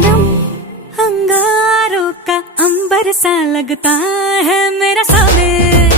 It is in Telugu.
सनम अंगारों का अंबर सा लगता है मेरा सामने।